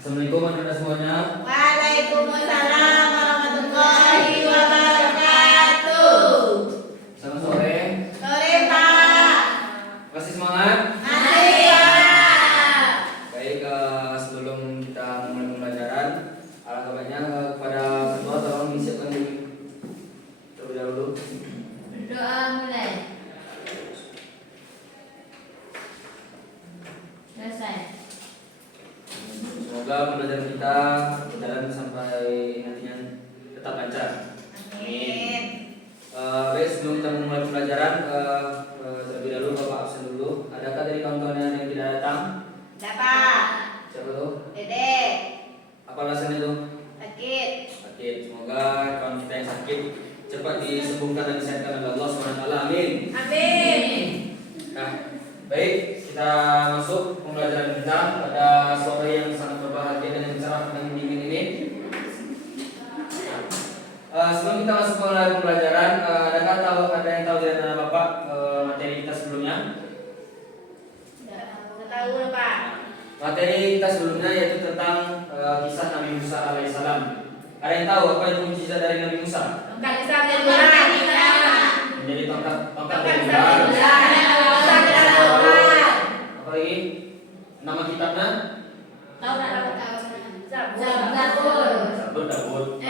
Assalamualaikum warahmatullahi semuanya. Waalaikumsalam warahmatullahi wabarakatuh. Selamat sore. Sore Pak. Masih semangat? Masih Pak. Baik, sebelum kita mulai pembelajaran, alangkah baiknya kepada ketua tolong disiapkan diri terlebih dahulu. Doa mulai. Selesai. Semoga pembelajaran kita berjalan sampai nantinya tetap lancar. Amin. Baik, sebelum kita memulai pembelajaran, terlebih dahulu Bapak absen dulu. Adakah dari kawan-kawan yang tidak datang? Dapat. Siapa tuh? Dede. Apa alasannya tuh? Sakit. Sakit. Semoga kawan kita yang sakit cepat disembuhkan dan disehatkan oleh Allah SWT. Amin. Amin. Nah, baik, kita masuk pembelajaran kita pada sore yang sangat berbahagia dan yang cerah dan dingin ini. Sebelum kita masuk ke pembelajaran, ada yang tahu dari anak Bapak materi kita sebelumnya? Tidak tahu Pak. Materi kita sebelumnya yaitu tentang kisah Nabi Musa alaihissalam. Ada yang tahu apa itu mukjizat dari Nabi Musa? Tongkat bisa menjadi bulan. Menjadi tongkat dari Bisa bulan. bulan. Apa lagi? Nama kitabnya? Tahu tak tahu? Zabur. Zabur Daud.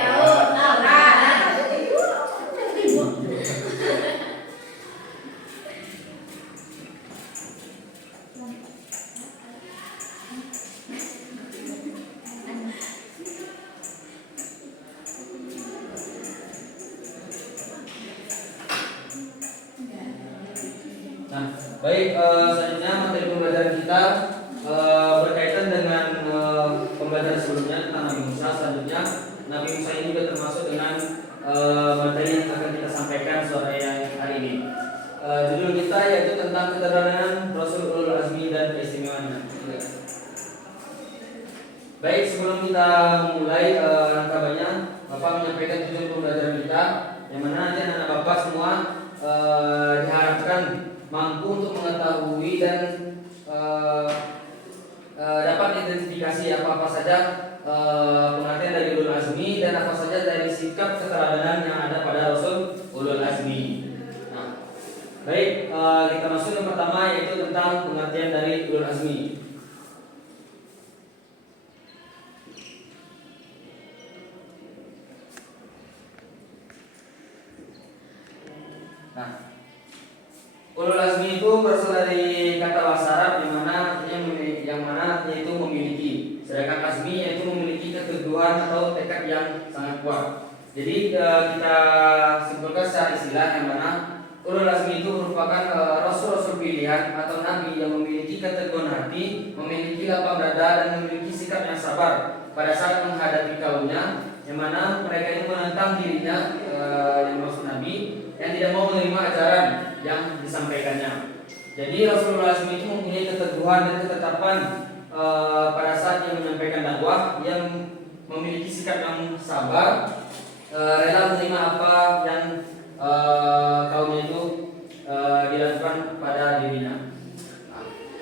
Nah, baik, selanjutnya materi pembelajaran kita berkaitan dengan pembelajaran sebelumnya tentang Nabi Musa. Selanjutnya Nabi Musa ini juga termasuk dengan materi yang akan kita sampaikan sore hari ini. Judul kita yaitu tentang keterangan Rasul Ulul Azmi dan keistimewaannya. Baik, sebelum kita mulai, langkah banyak Bapak menyampaikan judul pembelajaran kita, yang mana nanti anak Bapak semua diharapkan mampu untuk mengetahui dan dapat identifikasi apa-apa saja pengertian dari Ulul Azmi dan apa saja dari sikap keteladanan yang ada pada Rasul Ulul Azmi. Nah, baik, kita masuk yang pertama yaitu tentang pengertian dari Ulul Azmi. Nah, Ulul Azmi itu berasal dari kata bahasa Arab yang mana artinya itu memiliki. Sedangkan azmi yaitu memiliki keteguhan atau tekad yang sangat kuat. Jadi kita simpulkan secara istilah yang mana Ulul Azmi itu merupakan rasul-rasul pilihan atau nabi yang memiliki keteguhan hati, memiliki lapang dada dan memiliki sikap yang sabar pada saat menghadapi kaumnya, yang mana mereka ini menentang dirinya yang maksud nabi yang tidak mau menerima ajaran yang disampaikannya. Jadi Rasulullah SAW itu mempunyai keteguhan dan ketetapan pada saat yang menyampaikan dakwah, yang memiliki sikap yang sabar, rela menerima apa yang kaumnya itu dilakukan pada dirinya.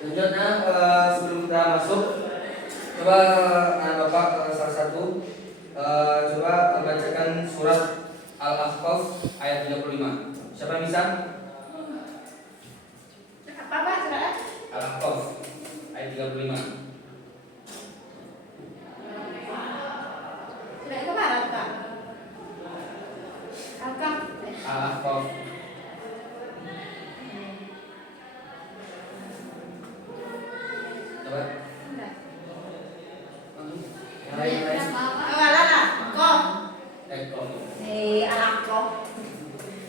Selanjutnya, sebelum kita masuk, coba Bapak salah satu coba bacakan surat Al-Ahqaf ayat 35. Siapa yang bisa? Apa Pak? Surat? Al-Ahqaf ayat 35. Surat itu apa Pak? Alkaf. Al-Ahqaf. Coba. Yang lain. Alakaf. Ekor. Alakaf.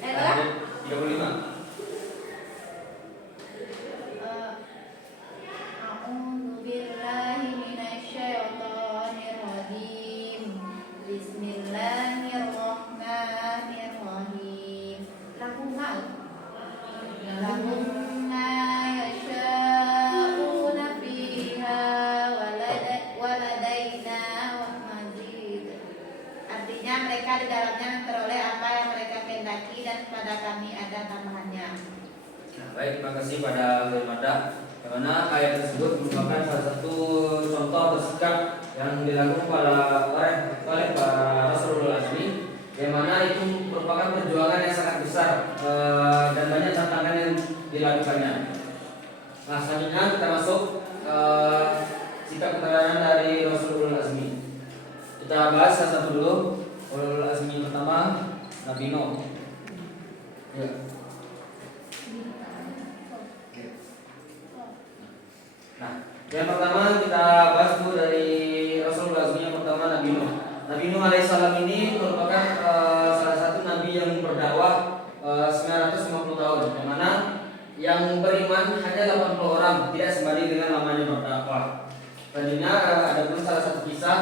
Ayat 35. A'udzu billahi minasyaitonir rajim. Bismillahirrahmanirrahim. Lahum ma yasha'una fiha waladaina wa mazid. Artinya mereka di dalamnya memperoleh apa yang mereka kehendaki dan pada kami ada tambahannya. Nah, baik, terima kasih pada Firmanda. Karena ayat tersebut merupakan salah satu contoh sikap yang dilakukan oleh para Rasulul Azmi, yang mana itu merupakan perjuangan yang sangat besar dan banyak tantangan yang dilakukannya. Nah, selanjutnya kita masuk sikap keteladanan dari Rasulul Azmi. Kita bahas salah satu dulu. Ulul Azmi pertama Nabi Nuh. Ya. Nah, yang pertama kita bahas dulu dari Rasulul Azmi yang pertama Nabi Nuh. Nabi Nuh alaihissalam ini merupakan salah satu nabi yang berdakwah 950 tahun, yang mana yang beriman hanya 80 orang, tidak sembari dengan namanya berdakwah. Selanjutnya ada pun salah satu kisah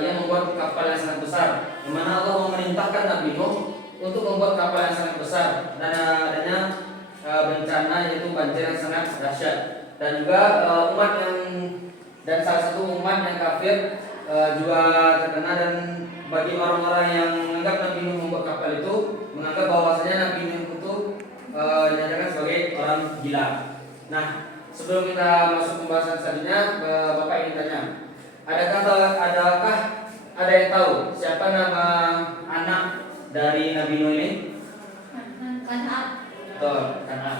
yang membuat kapal yang sangat besar, di mana Allah memerintahkan Nabi Nuh untuk membuat kapal yang sangat besar dan adanya bencana yaitu banjir yang sangat dahsyat, dan juga umat yang dan salah satu umat yang kafir juga terkena. Dan bagi orang-orang yang menganggap Nabi Nuh membuat kapal itu menganggap bahwasanya Nabi Nuh itu dinyatakan sebagai orang gila. Nah, sebelum kita masuk pembahasan selanjutnya, Bapak ingin tanya, adakah ada yang tahu siapa nama anak dari Nabi Nuh ini? Kan'an. Betul, Kan'an.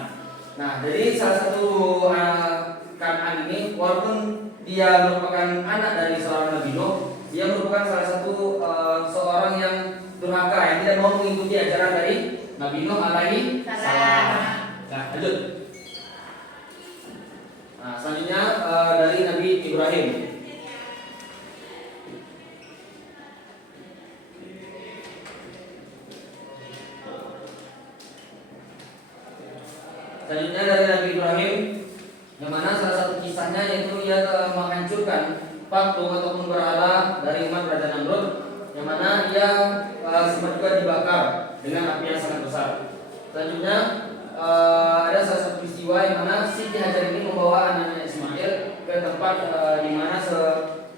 Nah, jadi salah satu Kan'an ini, walaupun dia merupakan anak dari seorang Nabi Nuh, dia merupakan salah satu seorang yang durhaka, yang tidak mau mengikuti ajaran dari Nabi Nuh alaihi salam. Nah, lanjut. Nah, selanjutnya dari Nabi Ibrahim. Selanjutnya dari Nabi Ibrahim, yang mana salah satu kisahnya yaitu ia menghancurkan patung ataupun berhala dari umat Raja Namrud, yang mana ia sempat juga dibakar dengan api yang sangat besar. Selanjutnya ada salah satu peristiwa yang mana Siti Hajar ini membawa anaknya Ismail ke tempat di mana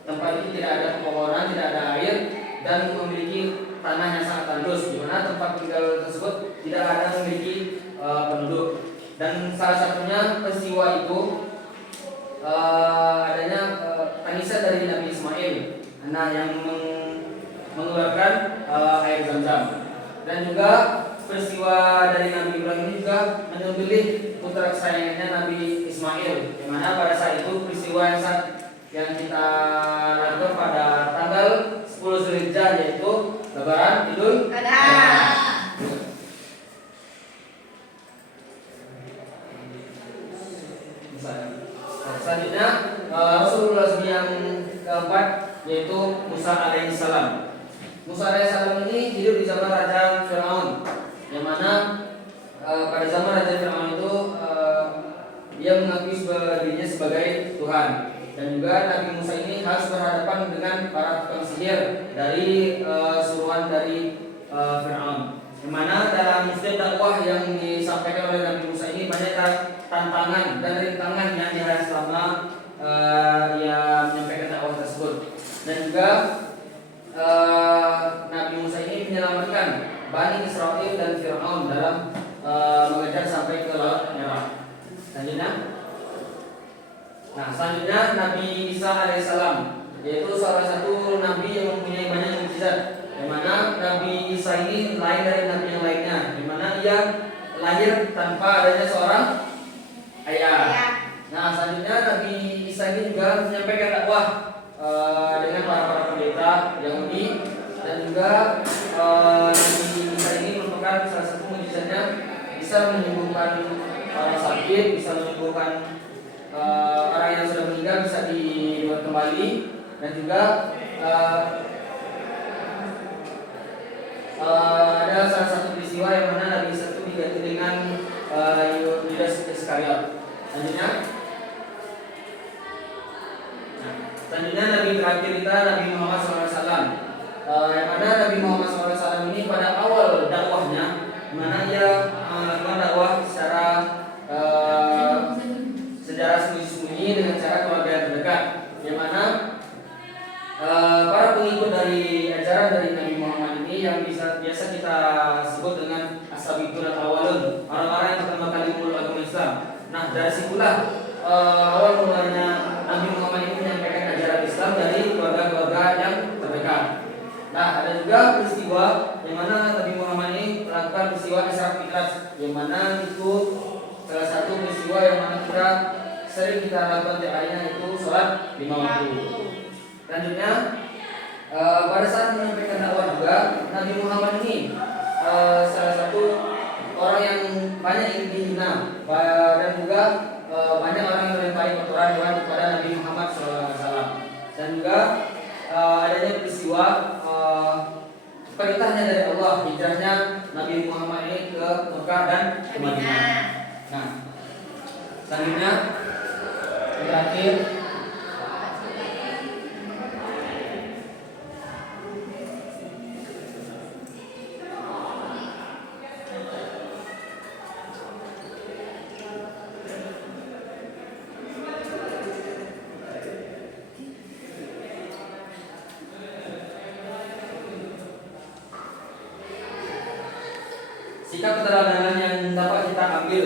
tempat itu tidak ada pepohonan, tidak ada air, dan memiliki tanah yang sangat tandus, di mana tempat tinggal tersebut tidak ada memiliki penduduk. Dan salah satunya peristiwa itu adanya tangisan dari Nabi Ismail, anak yang mengeluarkan air Zam-Zam. Dan juga peristiwa dari Nabi Ibrahim ini juga menyembelih putra kesayangannya Nabi Ismail, yang mana pada saat itu peristiwa yang kita lakukan pada tanggal 10 Zulhijjah, yaitu Lebaran Idul Adha. Selanjutnya Rasulullah yang keempat yaitu Musa alaihissalam. Musa alaihissalam ini hidup di zaman Raja Fir'aun, yang mana pada zaman Raja Fir'aun itu dia mengakui dirinya sebagai Tuhan. Dan juga Nabi Musa ini harus berhadapan dengan para tukang sihir dari suruhan dari Fir'aun. Yang mana dalam setiap dakwah yang disampaikan oleh Nabi Musa ini banyak tantangan dan rintangan yang dihadapi selama ia menyampaikan dakwah tersebut. Dan juga Nabi Musa ini menyelamatkan Bani Israel dan Fir'aun dalam mengejar sampai ke Laut Merah. Selanjutnya Nabi Isa alaihissalam, yaitu salah satu nabi yang mempunyai banyak mukjizat, yang mana Nabi Isa ini lain dari nabi yang lainnya, di mana ia lahir tanpa adanya seorang ayah. Nah, selanjutnya Nabi Isa ini juga menyampaikan dakwah dengan para pendeta Yahudi, dan juga Nabi Isa ini merupakan salah satu mukjizatnya bisa menyembuhkan orang sakit, bisa menyembuhkan orang yang sudah meninggal, bisa dibuat kembali. Dan juga ada salah satu peristiwa yang mana Nabi Isa itu diganti dengan Yudas Iskariot. Selanjutnya Nabi terakhir kita Nabi Muhammad SAW, yang mana Nabi Muhammad SAW ini pada awal dakwahnya, mana ia melakukan dakwah secara sembunyi-sembunyi dengan cara keluarga yang terdekat, yang mana para pengikut dari ajaran dari Nabi Muhammad ini yang biasa kita sebut dengan as-sabiqun al-awwalun, orang-orang yang pertama kali meluk agama Islam. Nah, dari situlah awal mulanya Nabi Muhammad ini menyampaikan atau tiap harinya itu sholat 5 waktu. Selanjutnya pada saat menyampaikan dakwah juga Nabi Muhammad ini salah satu orang yang banyak yang dihina dan juga banyak orang yang melempari kotoran hewan kepada Nabi Muhammad SAW. Dan juga adanya peristiwa perintahnya dari Allah hijrahnya Nabi Muhammad ini ke Mekah dan ke Madinah. Nah, selanjutnya yang terakhir sikap keteladanan yang dapat kita ambil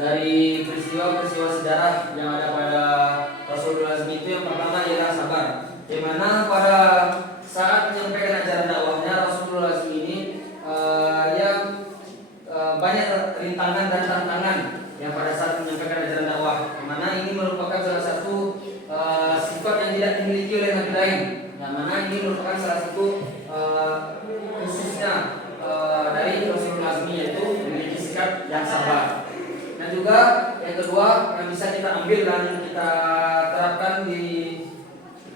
dari peristiwa-peristiwa sejarah yang ada pada Rasulullah SAW itu yang pertama ialah sabar. Di mana pada saat menyampaikan ajaran dakwahnya Rasulullah SAW ini banyak rintangan dan tantangan yang pada saat menyampaikan ajaran dakwah. Di mana ini merupakan salah satu sifat yang tidak dimiliki oleh nabi lain. Yang mana ini merupakan salah satu khususnya dari Rasulullah SAW, yaitu memiliki sikap yang sabar. Dan juga yang kedua yang bisa kita ambil dan kita terapkan di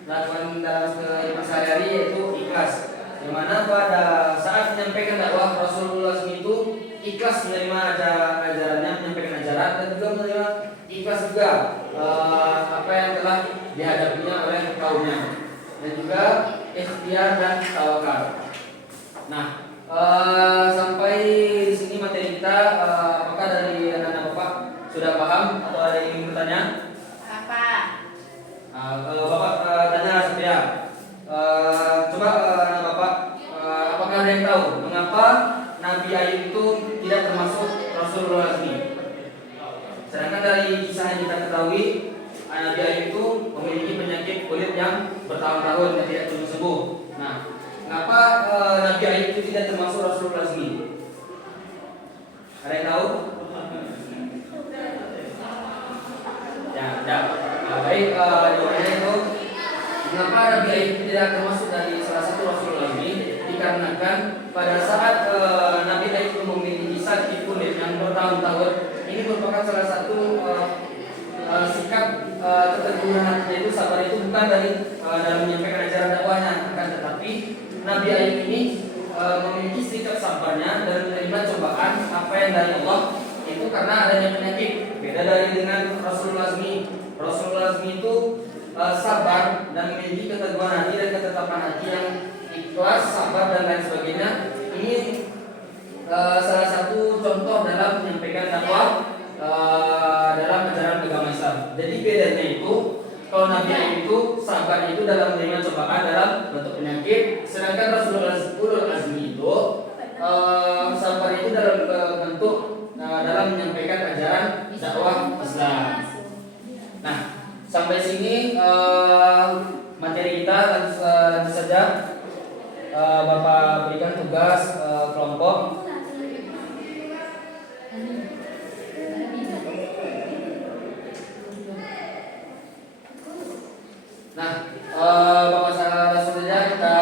lakukan dalam kehidupan sehari-hari yaitu ikhlas. Di mana pada saat menyampaikan dakwah Rasulullah SAW itu ikhlas menerima ajarannya, menyampaikan ajaran, dan juga menerima ikhlas juga apa yang telah dihadapinya oleh kaumnya, dan juga ikhtiar dan tawakal. Nah, sampai di sini materi kita. Apakah dari anak-anak Bapak sudah paham atau ada yang ingin bertanya? Apa? Bapak tanya saya. Coba anak Bapak, apakah ada yang tahu mengapa Nabi Ayub itu tidak termasuk Rasulullah SAW? Sedangkan dari kisah yang kita ketahui, Nabi Ayub itu memiliki penyakit kulit yang bertahun-tahun dan tidak sembuh. Nah, mengapa Nabi Ayub itu tidak termasuk Rasulullah SAW? Ada yang tahu? Ya, tidak. Baik, jawabannya itu mengapa Nabi Ayub tidak termasuk dari salah satu Rasulullah ini? Dikarenakan pada saat Nabi Ayub memiliki sakit kulit yang bertahun-tahun, ini merupakan salah satu sikap keteguhan hati, itu sabar itu bukan dari dalam menyampaikan ajaran dakwahnya, akan tetapi Nabi Ayub ini memiliki sikap sabarnya dan menerima cobaan apa yang dari Allah itu karena adanya penyakit. Beda dari dengan Rasulullah SAW. Rasulullah SAW itu sabar dan memiliki keteguhan hati dan ketetapan hati yang ikhlas, sabar dan lain sebagainya. Ini salah satu contoh dalam menyampaikan dakwah dalam ajaran agama Islam. Jadi bedanya itu, kalau Nabi Ayub itu sabar itu dalam menerima cobaan dalam bentuk penyakit, sedangkan Rasulullah SAW itu sabar itu dalam bentuk dalam menyampaikan ajaran dakwah Islam. Nah, sampai sini materi kita lanjut saja. Bapak berikan tugas kelompok. Nah, Bapak langsung saja kita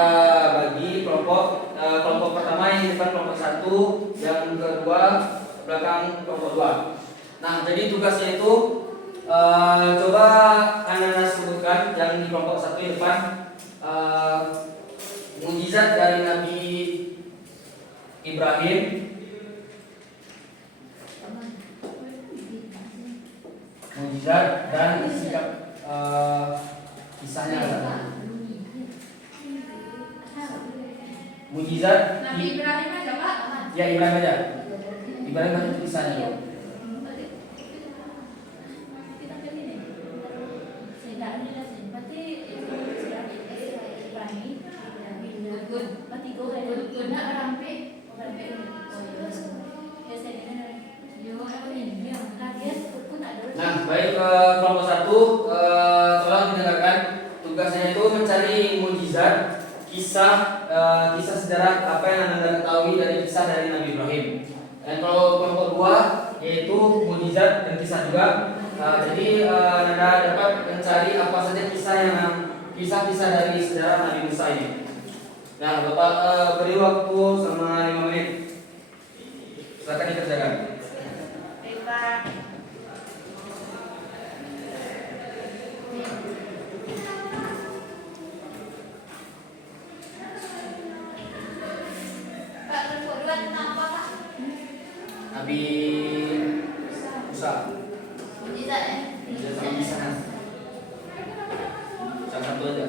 bagi kelompok. Kelompok pertama yang depan kelompok 1, yang kedua belakang kelompok 2. Nah, jadi tugasnya itu coba anak-anak sebutkan yang di kelompok 1 yang depan mukjizat dari Nabi Ibrahim, mukjizat dan sikap kisahnya adalah mukjizat Nabi Ibrahim aja Pak? ya, Ibrahim aja. Ibrahim aja kisahnya ya. Nah, baik, kelompok 1 tolong didengarkan. Tugasnya itu mencari mukjizat kisah sejarah apa yang Anda ketahui dari kisah dari Nabi Ibrahim. Dan kalau kelompok 2 yaitu mukjizat dan kisah juga Nanda dapat mencari apa saja kisah-kisah dari sejarah Nabi Musa ini. Nah, Bapak beri waktu selama 5 menit. Silakan dikerjakan. Pak. Pak, kedua tentang apa, Pak? Nabi Musa. Mujizat ya? Mujizat sama kisahnya. Salah satu aja.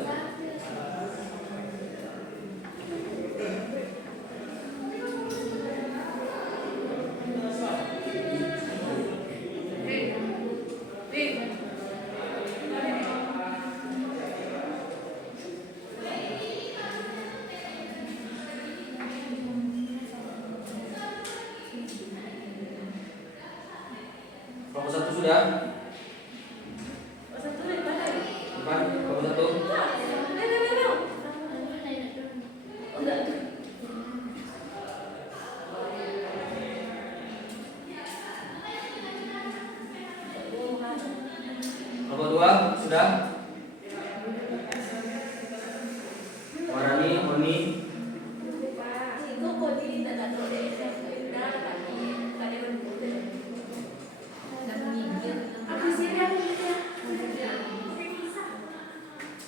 Kelompok 1 sudah? Bukan? Kelompok 1? Kelompok 2 sudah? Warani, Oni.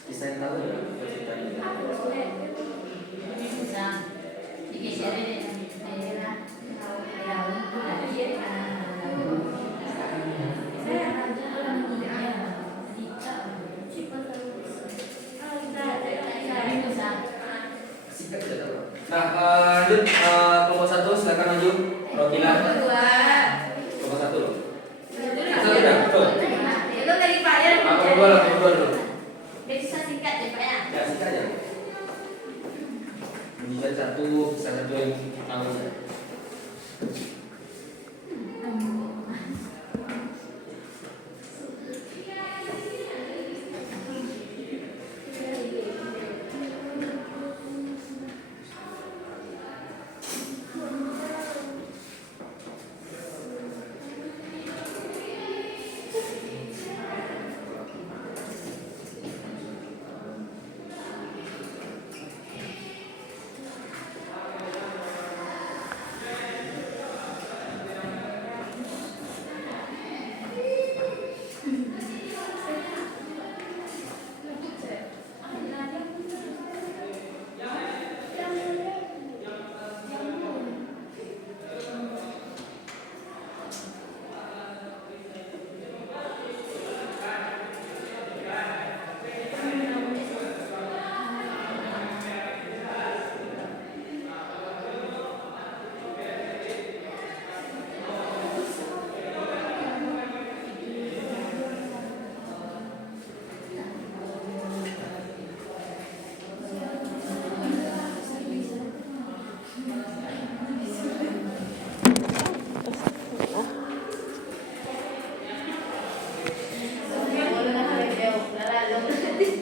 Kisah yang tahu ya? Singkat saja tahu. Nah, lanjut kelompok 1 silakan maju. Rokina. Kelompok 1 loh. Sudah, betul. Kelompok 2 lah, kelompok 2 dulu. Singkat ya, Pak ya? Ya, singkat aja. Mujizat 1, kisah 1 yang tahu saja.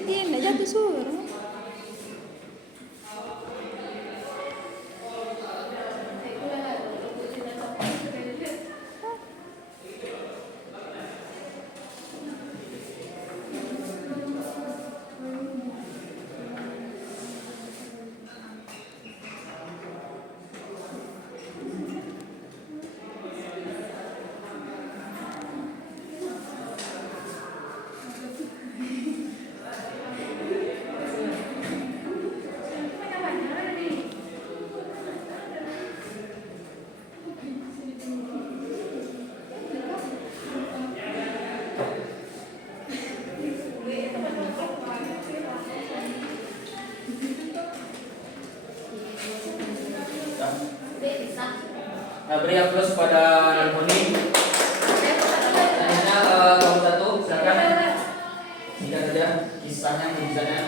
Tidak jatuh suruh. Beri aplaus pada Nalponi. Selanjutnya kelompok 1 silakan. Singkat saja kisahnya, mujizatnya.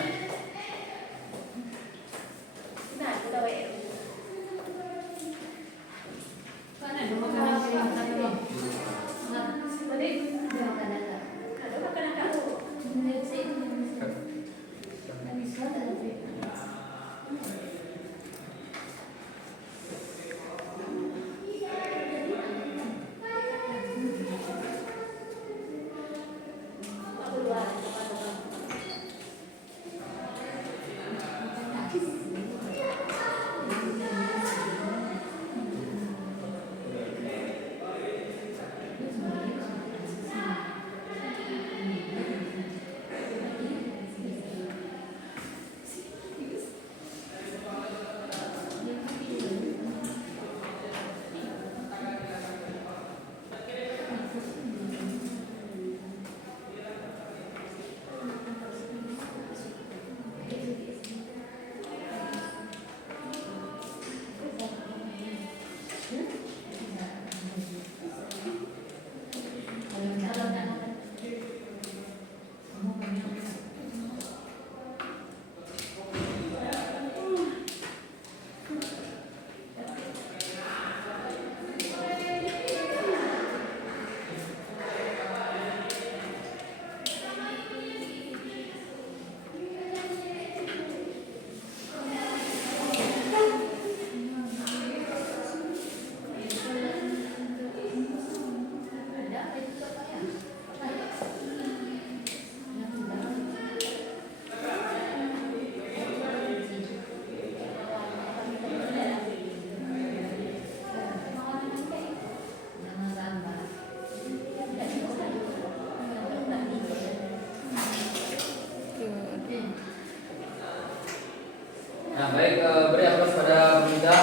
Nah, baik, beri aplaus pada pemuda.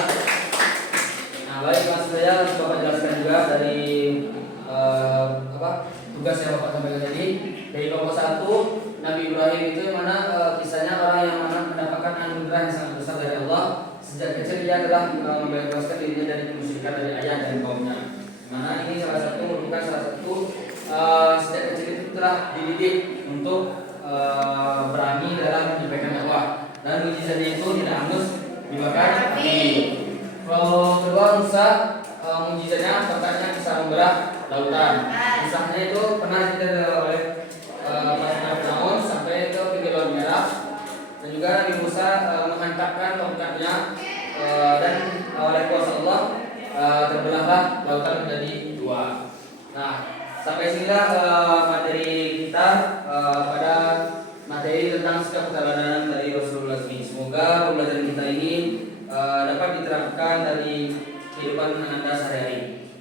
Nah, baik, langsung saja Bapak jelaskan juga dari tugas yang Bapak sampaikan tadi. Dari kelompok 1, Nabi Ibrahim itu yang mana kisahnya orang yang mana mendapatkan anugerah yang sangat besar dari Allah. Sejak kecil dia telah membebaskan dirinya dari kemusyrikan dari ayah dan kaumnya. Mana ini merupakan salah satu sejak kecil itu telah dididik untuk berani dalam menyampaikan dakwah. Dan mujizatnya itu tidak hangus dibakar api. Kalau kedua Musa, mujizatnya tongkatnya bisa membelah lautan. Kisahnya itu pernah diceritakan oleh pasukan Firaun sampai ke pinggir Laut Merah. Dan juga Nabi Musa menghantarkan tongkatnya dan oleh kuasa Allah terbelahlah lautan menjadi dua. Nah, sampai sinilah materi kita pada materi tentang sikap keteladanan dari Rasulullah SAW. Semoga pembelajaran kita ini dapat diterapkan dari kehidupan Anda sehari-hari.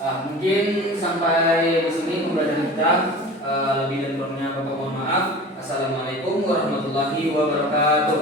Mungkin sampai di sini pembelajaran kita. Lebih dan kurangnya Bapak mohon maaf. Assalamualaikum warahmatullahi wabarakatuh.